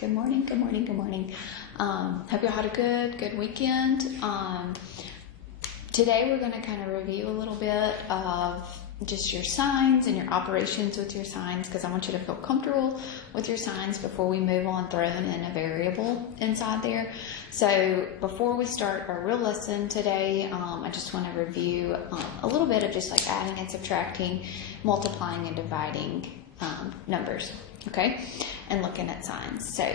Good morning, good morning, good morning. Hope y'all had a good weekend. Today we're going to kind of review a little bit of just your signs and your operations with your signs, because I want you to feel comfortable with your signs before we move on throwing in a variable inside there. So before we start our real lesson today, I just want to review a little bit of just like adding and subtracting, multiplying and dividing numbers, okay, and looking at signs. So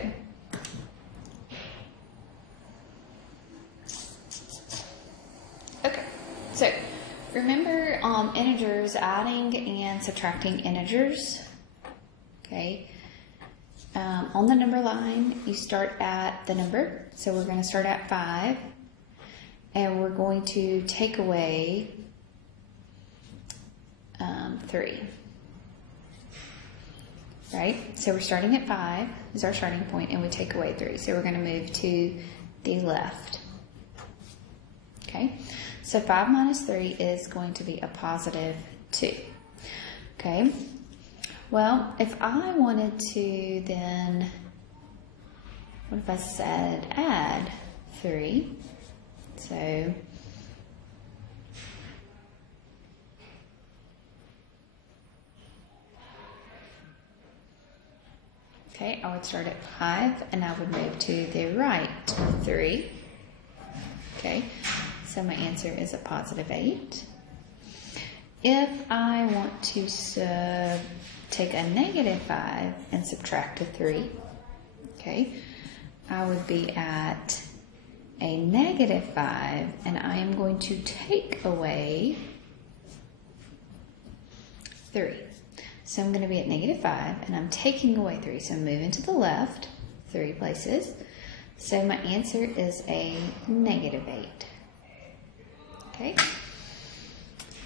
remember integers, adding and subtracting integers, okay? On the number line, you start at the number. So we're going to start at 5, and we're going to take away 3, right? So we're starting at 5 is our starting point, and we take away 3. So we're going to move to the left, okay? So 5 minus 3 is going to be a positive 2, okay? Well, if I wanted to then, what if I said add 3? So, okay, I would start at 5 and I would move to the right 3, okay? So my answer is a positive 8. If I want to take a negative 5 and subtract a 3, okay, I would be at a negative 5, and I am going to take away 3. So I'm going to be at negative 5, and I'm taking away 3. So I'm moving to the left 3 places. So my answer is a negative 8. Okay,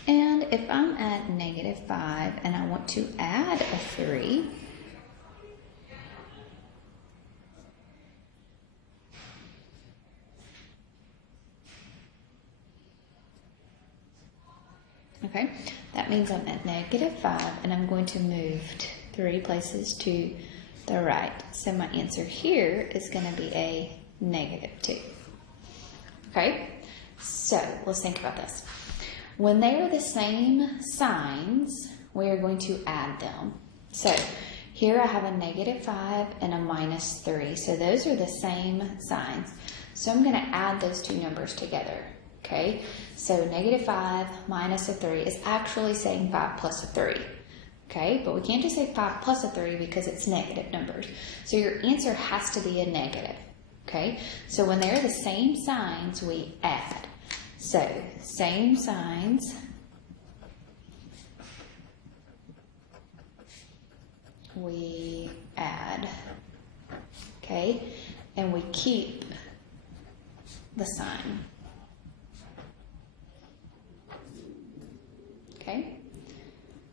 and if I'm at negative 5 and I want to add a 3, okay, that means I'm at negative 5 and I'm going to move 3 places to the right. So my answer here is going to be a negative 2. Okay. So let's think about this. When they are the same signs, we are going to add them. So here I have a negative 5 and a minus 3. So those are the same signs. So I'm going to add those two numbers together. Okay, so negative 5 minus a 3 is actually saying 5 plus a 3. Okay, but we can't just say 5 plus a 3 because it's negative numbers. So your answer has to be a negative. Okay, so when they're the same signs, we add. So, same signs, we add, okay, and we keep the sign, okay.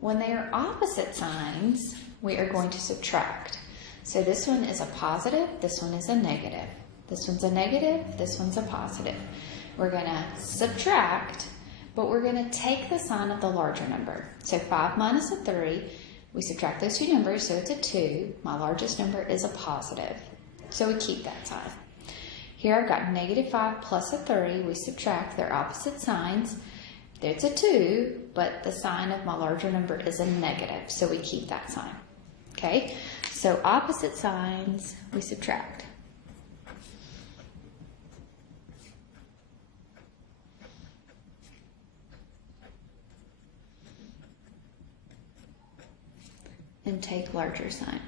When they are opposite signs, we are going to subtract. So this one is a positive, this one is a negative. This one's a negative, this one's a positive. We're going to subtract, but we're going to take the sign of the larger number. So 5 minus a 3, we subtract those two numbers, so it's a 2. My largest number is a positive, so we keep that sign. Here I've got negative 5 plus a 3. We subtract their opposite signs. It's a 2, but the sign of my larger number is a negative, so we keep that sign. Okay, so opposite signs, we subtract. And take larger sign.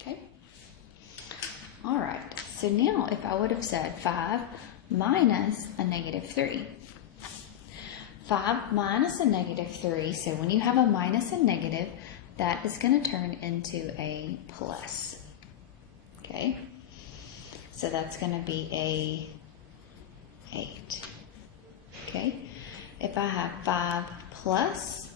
Okay. All right. So now if I would have said 5 minus a negative 3. 5 minus a negative 3. So when you have a minus and negative, that is going to turn into a plus. Okay. So that's going to be a 8, okay? If I have 5 plus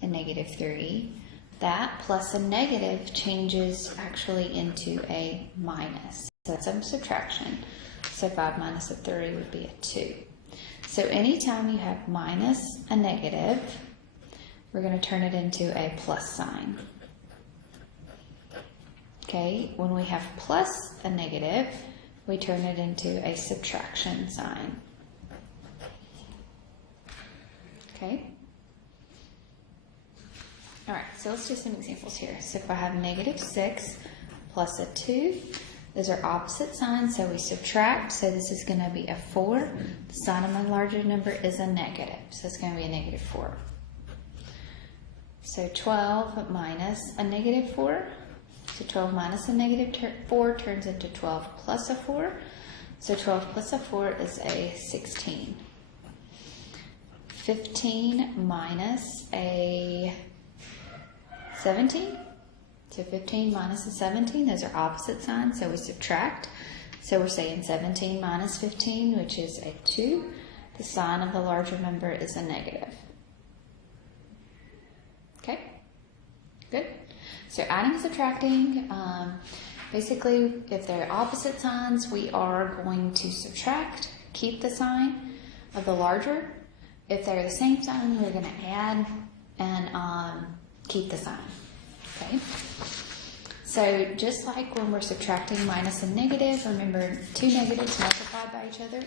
a negative 3, that plus a negative changes actually into a minus. So that's a subtraction. So 5 minus a 3 would be a 2. So anytime you have minus a negative, we're going to turn it into a plus sign. Okay, when we have plus a negative, we turn it into a subtraction sign. Okay? All right, so let's do some examples here. So if I have negative 6 plus a 2, those are opposite signs, so we subtract. So this is going to be a 4. The sign of my larger number is a negative, so it's going to be a negative 4. So 12 minus a negative 4. So 12 minus a negative 4 turns into 12 plus a 4. So 12 plus a 4 is a 16. 15 minus a 17. So 15 minus a 17, those are opposite signs, so we subtract. So we're saying 17 minus 15, which is a 2. The sign of the larger number is a negative. Okay, good. So adding and subtracting, basically if they're opposite signs, we are going to subtract, keep the sign of the larger. If they're the same sign, we're going to add and keep the sign. Okay. So just like when we're subtracting minus a negative, remember two negatives multiplied by each other.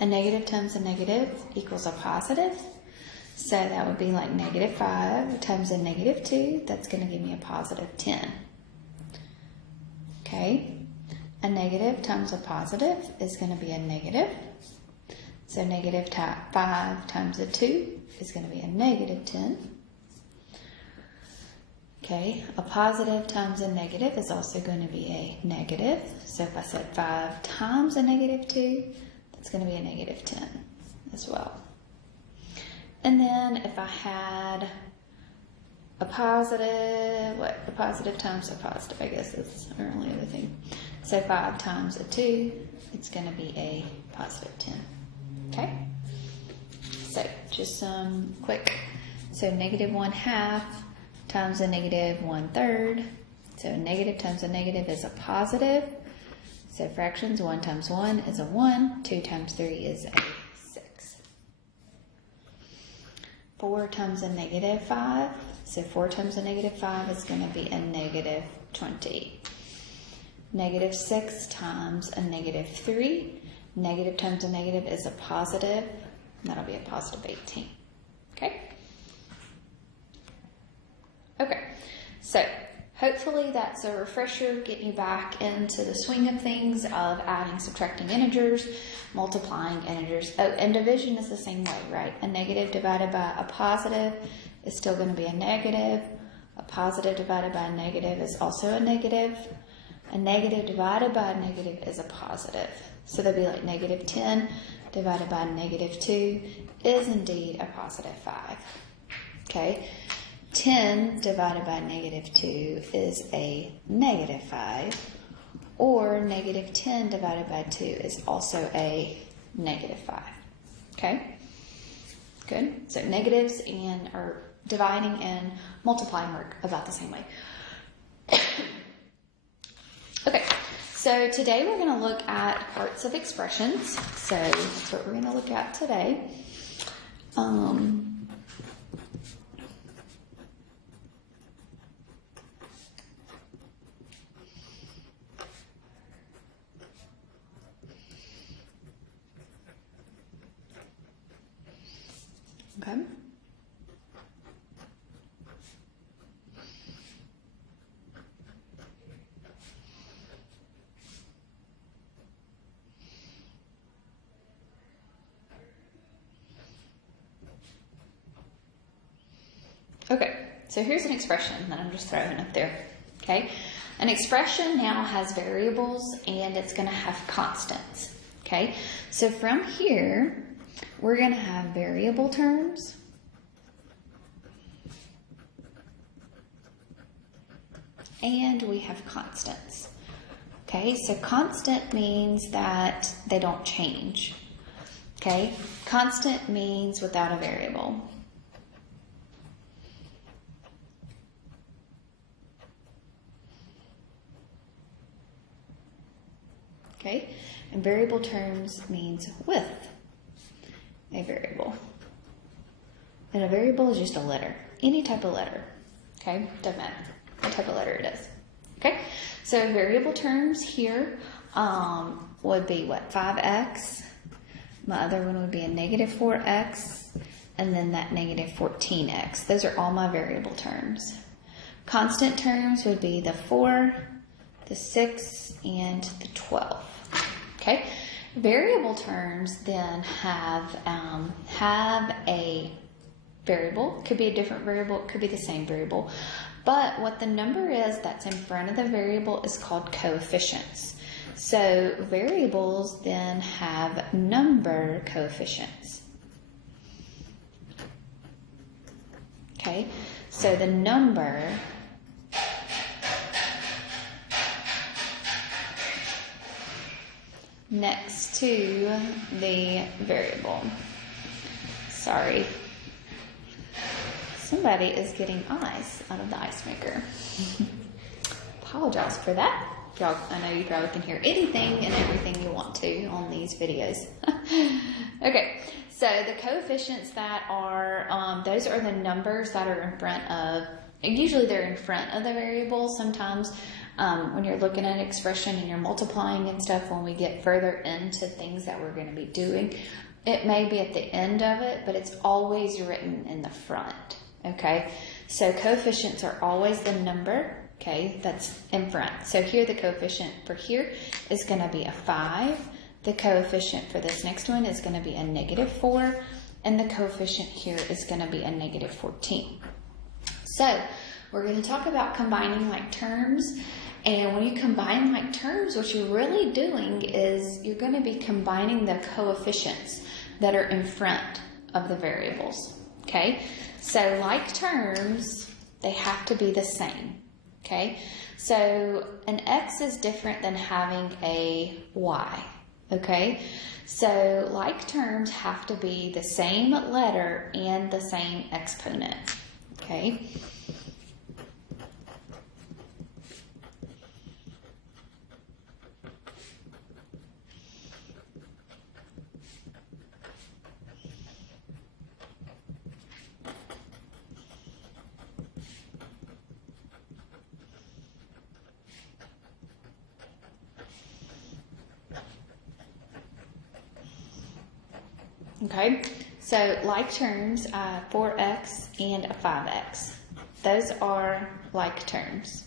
A negative times a negative equals a positive. So that would be like negative 5 times a negative 2. That's going to give me a positive 10. Okay. A negative times a positive is going to be a negative. So negative 5 times a 2 is going to be a negative 10. Okay. A positive times a negative is also going to be a negative. So if I said 5 times a negative 2, that's going to be a negative 10 as well. And then if I had a positive, a positive times a positive, I guess that's our only other thing. So 5 times a 2, it's going to be a positive 10. Okay? So just some quick. So negative 1/2 times a negative 1/3. So negative times a negative is a positive. So fractions, 1 times 1 is a 1. 2 times 3 is a 6. 4 times a negative 5. So 4 times a negative 5 is going to be a negative 20. Negative 6 times a negative 3. Negative times a negative is a positive. That'll be a positive 18. Okay? Okay. So hopefully that's a refresher, getting you back into the swing of things of adding, subtracting integers, multiplying integers. Oh, and division is the same way, right? A negative divided by a positive is still going to be a negative. A positive divided by a negative is also a negative. A negative divided by a negative is a positive. So they'll be like negative 10 divided by negative 2 is indeed a positive 5. Okay? 10 divided by negative 2 is a negative 5, or negative 10 divided by 2 is also a negative 5. Okay? Good. So negatives or dividing and multiplying work about the same way. Okay, so today we're going to look at parts of expressions. So that's what we're going to look at today. Okay. Okay, so here's an expression that I'm just throwing up there. Okay, an expression now has variables and it's going to have constants. Okay, so from here, we're going to have variable terms and we have constants. Okay, so constant means that they don't change. Okay, constant means without a variable. Okay, And variable terms means with a variable. And a variable is just a letter, any type of letter, okay? Doesn't matter what type of letter it is, okay? So variable terms here would be what, 5x. My other one would be a negative 4x, and then that negative 14x. Those are all my variable terms. Constant terms would be the 4, the 6, and the 12, okay? Variable terms then have a variable. It could be a different variable, it could be the same variable. But what the number is that's in front of the variable is called coefficients. So variables then have number coefficients. Okay, so the number next to the variable. Sorry. Somebody is getting ice out of the ice maker. Apologize for that. Y'all, I know you probably can hear anything and everything you want to on these videos. Okay, so the coefficients that are, those are the numbers that are in front of, usually they're in front of the variable. Sometimes when you're looking at an expression and you're multiplying and stuff, when we get further into things that we're going to be doing, it may be at the end of it, but it's always written in the front. Okay, so coefficients are always the number, okay, that's in front. So here the coefficient for here is going to be a 5. The coefficient for this next one is going to be a negative 4. And the coefficient here is going to be a negative 14. So we're going to talk about combining like terms. And when you combine like terms, what you're really doing is you're going to be combining the coefficients that are in front of the variables. Okay, so like terms, they have to be the same. Okay, so an x is different than having a y. Okay, so like terms have to be the same letter and the same exponent. Okay. Okay, so like terms, 4x and a 5x. Those are like terms.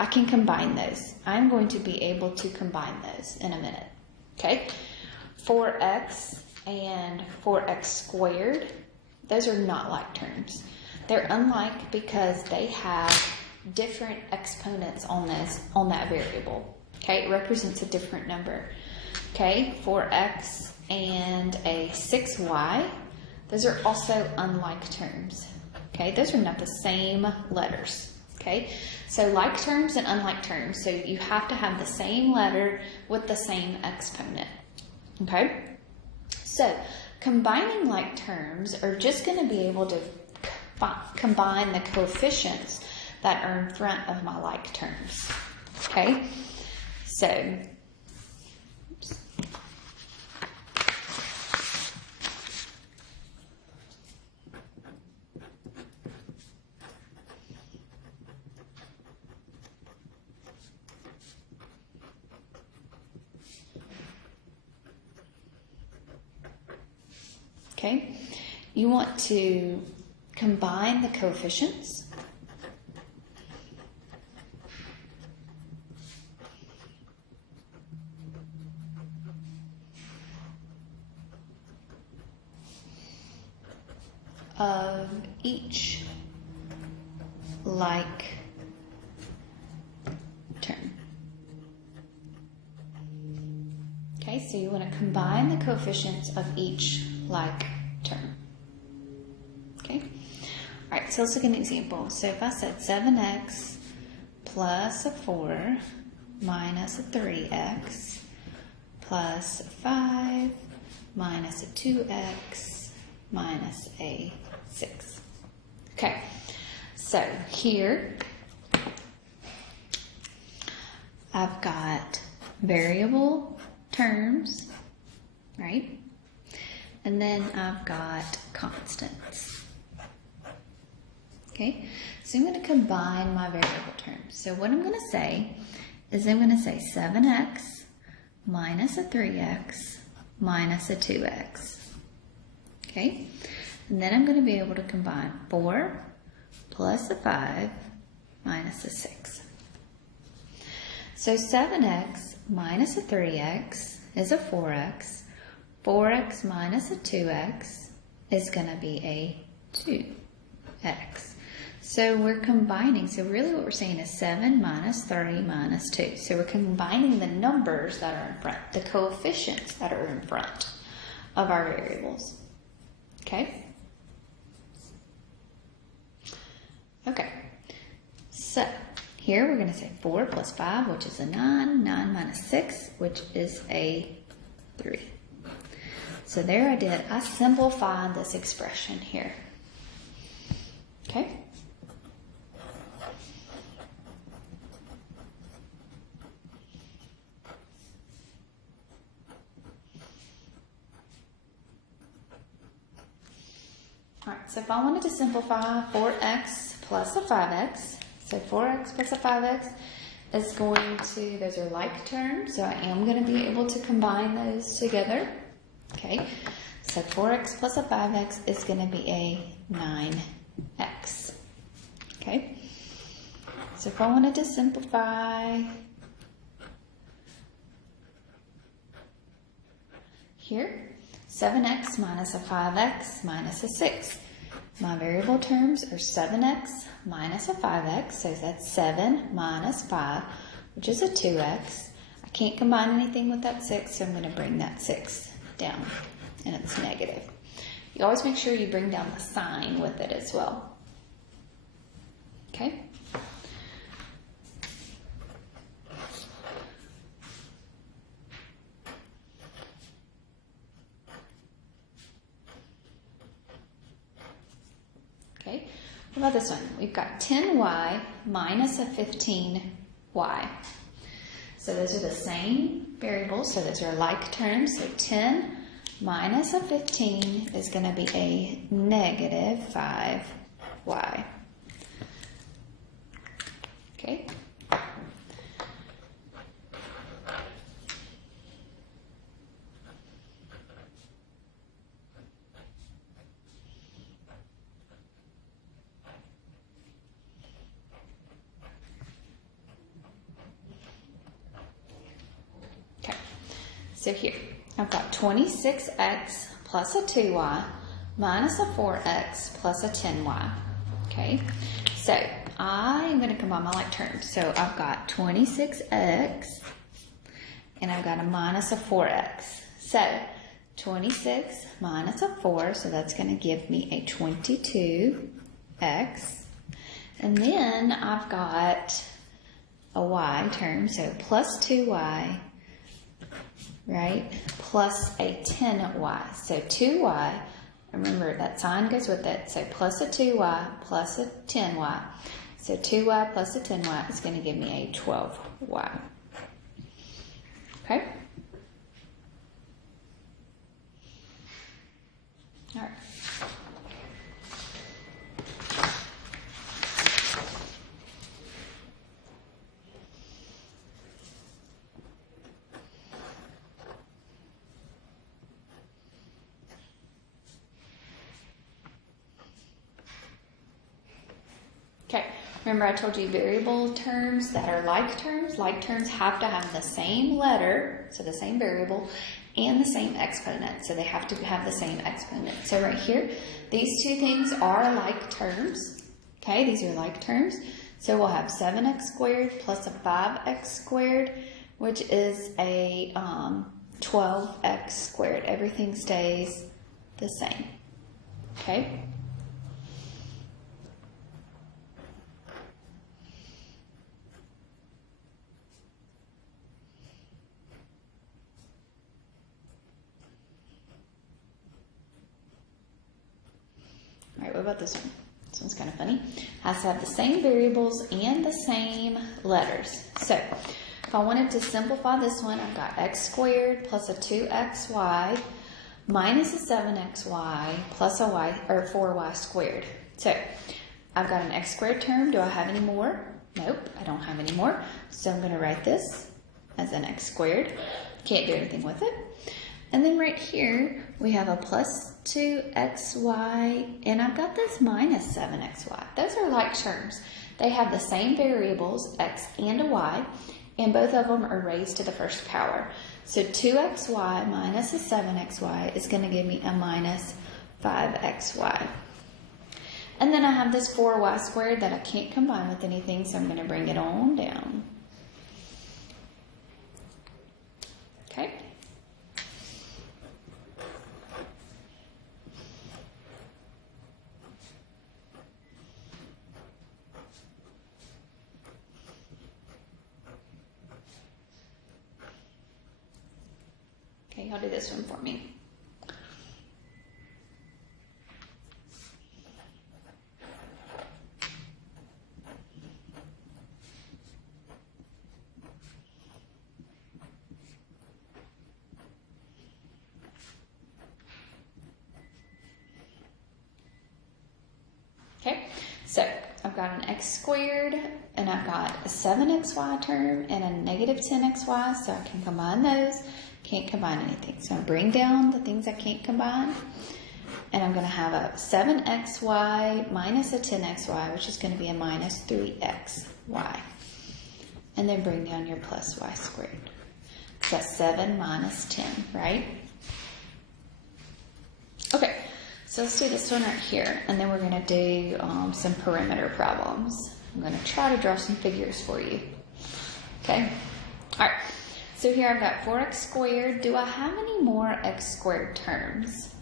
I can combine those. I'm going to be able to combine those in a minute. Okay, 4x and 4x squared, those are not like terms. They're unlike because they have different exponents on that variable. Okay, it represents a different number. Okay, 4x and a 6y, those are also unlike terms. Okay, those are not the same letters. Okay, so like terms and unlike terms. So you have to have the same letter with the same exponent. Okay, so combining like terms are just going to be able to combine the coefficients that are in front of my like terms. Okay, so okay, you want to combine the coefficients. Of each like term. Okay, so you want to combine the coefficients of each like term. Okay, all right, so let's look at an example. So if I said 7x plus a 4 minus a 3x plus 5 minus a 2x minus a 6. Okay, so here I've got variable terms, right? And then I've got constants. Okay, so I'm going to combine my variable terms. So what I'm going to say is I'm going to say 7x minus a 3x minus a 2x. Okay, and then I'm going to be able to combine 4 plus a 5 minus a 6. So 7x minus a 3x is a 4x. 4x minus a 2x is going to be a 2x. So we're combining, so really what we're saying is 7 minus 3 minus 2. So we're combining the numbers that are in front, the coefficients that are in front of our variables. Okay? Okay. So here we're going to say 4 plus 5, which is a 9. 9 minus 6, which is a 3. So there I did. I simplified this expression here. Okay? Alright, so if I wanted to simplify 4x plus a 5x, so 4x plus a 5x is going to, those are like terms, so I am going to be able to combine those together. Okay, so 4x plus a 5x is going to be a 9x. Okay, so if I wanted to simplify here, 7x minus a 5x minus a 6. My variable terms are 7x minus a 5x, so that's 7 minus 5, which is a 2x. I can't combine anything with that 6, so I'm going to bring that 6 down, and it's negative. You always make sure you bring down the sign with it as well. Okay? Okay, what about this one? We've got 10y minus a 15y. So those are the same variables, so those are like terms. So 10 minus a 15 is going to be a negative 5y. Okay. So here, I've got 26x plus a 2y minus a 4x plus a 10y. Okay, so I am going to combine my like terms. So I've got 26x and I've got a minus a 4x. So 26 minus a 4, so that's going to give me a 22x. And then I've got a y term, so plus 2y, right, plus a 10y. So 2y, remember that sign goes with it, so plus a 2y plus a 10y. So 2y plus a 10y is going to give me a 12y. Okay? All right. Okay, remember I told you variable terms that are like terms have to have the same letter, so the same variable, and the same exponent. So they have to have the same exponent. So right here, these two things are like terms. Okay, these are like terms. So we'll have 7x squared plus a 5x squared, which is a 12x squared. Everything stays the same. Okay? All right, what about this one? This one's kind of funny. Has to have the same variables and the same letters. So if I wanted to simplify this one, I've got x squared plus a 2xy minus a 7xy plus a y, or 4y squared. So I've got an x squared term. Do I have any more? Nope, I don't have any more. So I'm going to write this as an x squared. Can't do anything with it. And then right here, we have a plus 2xy, and I've got this minus 7xy. Those are like terms. They have the same variables, x and a y, and both of them are raised to the first power. So 2xy minus a 7xy is going to give me a minus 5xy. And then I have this 4y squared that I can't combine with anything, so I'm going to bring it on down. Okay. Okay, y'all do this one for me. Okay, so I've got an x squared, and I've got a 7xy term and a negative 10xy, so I can combine those. Can't combine anything. So I bring down the things I can't combine, and I'm going to have a 7xy minus a 10xy, which is going to be a minus 3xy. And then bring down your plus y squared. So that's 7 minus 10, right? Okay, so let's do this one right here, and then we're going to do some perimeter problems. I'm going to try to draw some figures for you. Okay, all right. So here I've got 4x squared. Do I have any more x squared terms?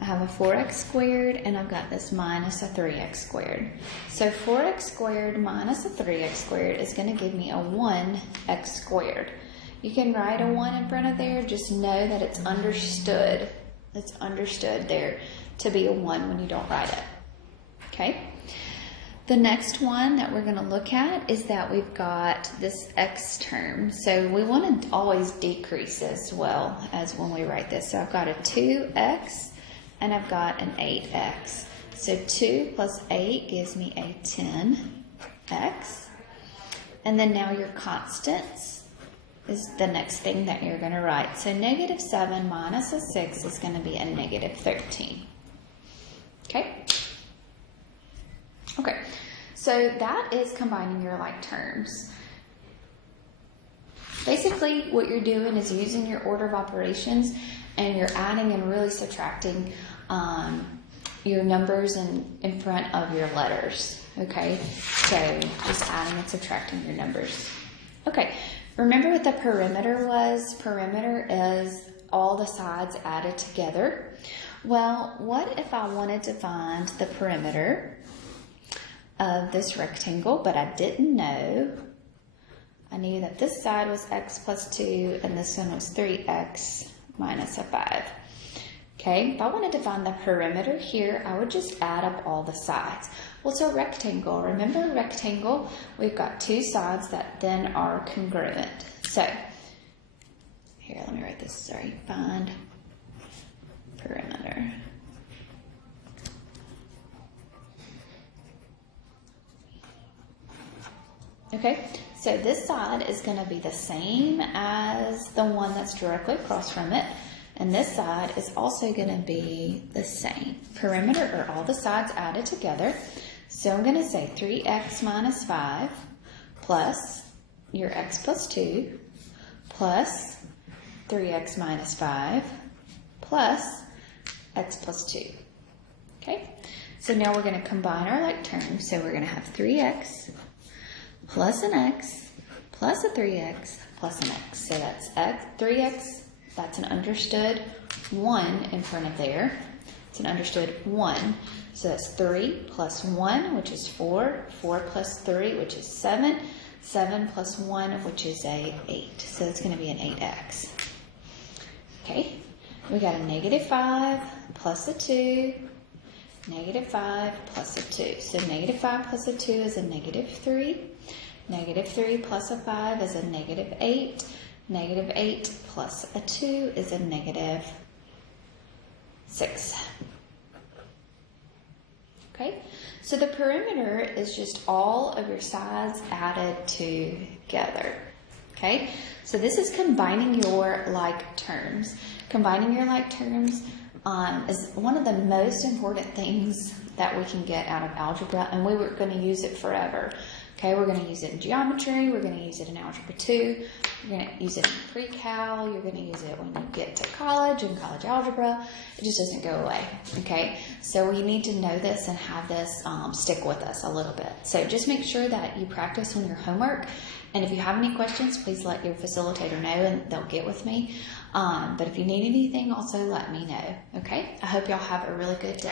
I have a 4x squared, and I've got this minus a 3x squared. So 4x squared minus a 3x squared is going to give me a 1x squared. You can write a 1 in front of there. Just know that it's understood. It's understood there to be a 1 when you don't write it. Okay? The next one that we're going to look at is that we've got this x term. So we want to always decrease as well as when we write this. So I've got a 2x and I've got an 8x. So 2 plus 8 gives me a 10x. And then now your constants is the next thing that you're going to write. So negative 7 minus a 6 is going to be a negative 13. Okay? Okay, so that is combining your like terms. Basically, what you're doing is using your order of operations, and you're adding and really subtracting your numbers in front of your letters. Okay, so just adding and subtracting your numbers. Okay, remember what the perimeter was? Perimeter is all the sides added together. Well, what if I wanted to find the perimeter of this rectangle, but I didn't know? I knew that this side was x plus 2 and this one was 3x minus a 5. Okay, if I wanted to find the perimeter here, I would just add up all the sides. Well, it's a rectangle. Remember rectangle? We've got two sides that then are congruent. So, here, let me write this, sorry. Find perimeter. Okay, so this side is going to be the same as the one that's directly across from it, and this side is also going to be the same. Perimeter are all the sides added together, so I'm going to say 3x minus 5 plus your x plus 2 plus 3x minus 5 plus x plus 2. Okay, so now we're going to combine our like terms, so we're going to have 3x plus an x, plus a 3x, plus an x. So that's x, 3x, that's an understood 1 in front of there. It's an understood 1. So that's 3 plus 1, which is 4. 4 plus 3, which is 7. 7 plus 1, which is a 8. So it's going to be an 8x. Okay, we got a negative 5 plus a 2. Negative 5 plus a 2. So negative 5 plus a 2 is a negative 3. Negative 3 plus a 5 is a negative 8. Negative 8 plus a 2 is a negative 6. Okay, so the perimeter is just all of your sides added together. Okay, so this is combining your like terms. Combining your like terms is one of the most important things that we can get out of algebra, and we were going to use it forever. Okay, we're going to use it in geometry, we're going to use it in Algebra 2, you're going to use it in pre-cal, you're going to use it when you get to college and college algebra. It just doesn't go away, okay? So we need to know this and have this stick with us a little bit. So just make sure that you practice on your homework, and if you have any questions, please let your facilitator know and they'll get with me. But if you need anything, also let me know, okay? I hope y'all have a really good day.